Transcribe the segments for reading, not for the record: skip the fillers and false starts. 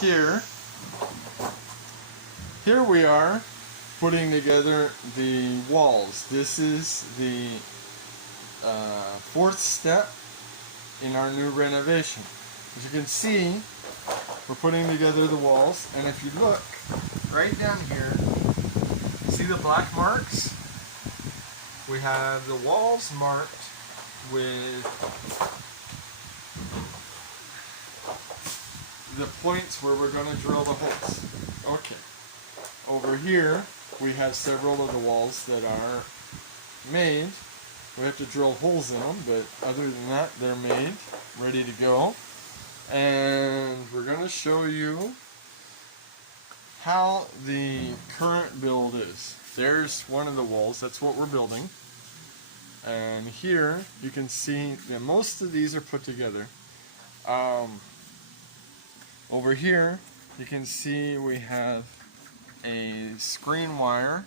here we are putting together the walls. This is the fourth step in our new renovation. As you can see, we're putting together the walls, and if you look right down here, see the black marks? We have the walls marked with the points where we're going to drill the holes. Okay. Over here, we have several of the walls that are made. We have to drill holes in them, but other than that, they're made, ready to go. And we're going to show you how the current build is. There's one of the walls, that's what we're building. And here you can see that most of these are put together. Over here you can see we have a screen wire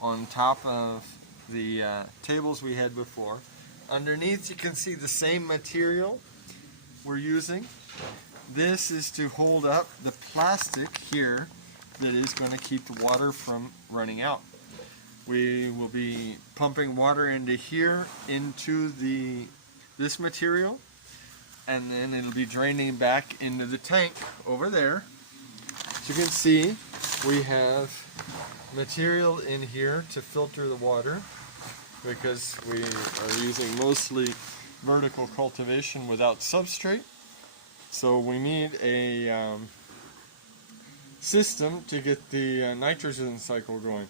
on top of the tables we had before. Underneath you can see the same material we're using. This is to hold up the plastic here that is going to keep the water from running out. We will be pumping water into here, into this material, and then it'll be draining back into the tank over there. As you can see, we have material in here to filter the water because we are using mostly vertical cultivation without substrate. So we need a system to get the nitrogen cycle going.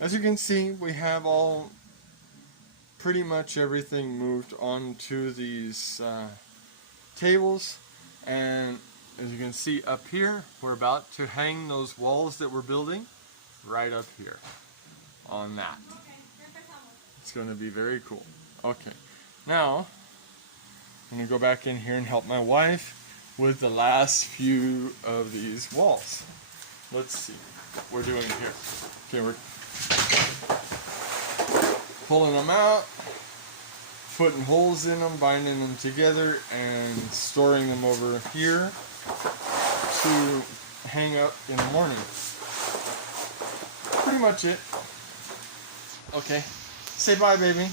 As you can see, we have pretty much everything moved onto these tables, and as you can see up here, we're about to hang those walls that we're building right up here on that. It's going to be very cool. Okay, now I'm going to go back in here and help my wife with the last few of these walls. Let's see what we're doing here. Okay, we're pulling them out, putting holes in them, binding them together, and storing them over here to hang up in the morning. Pretty much it. Okay, say bye, baby.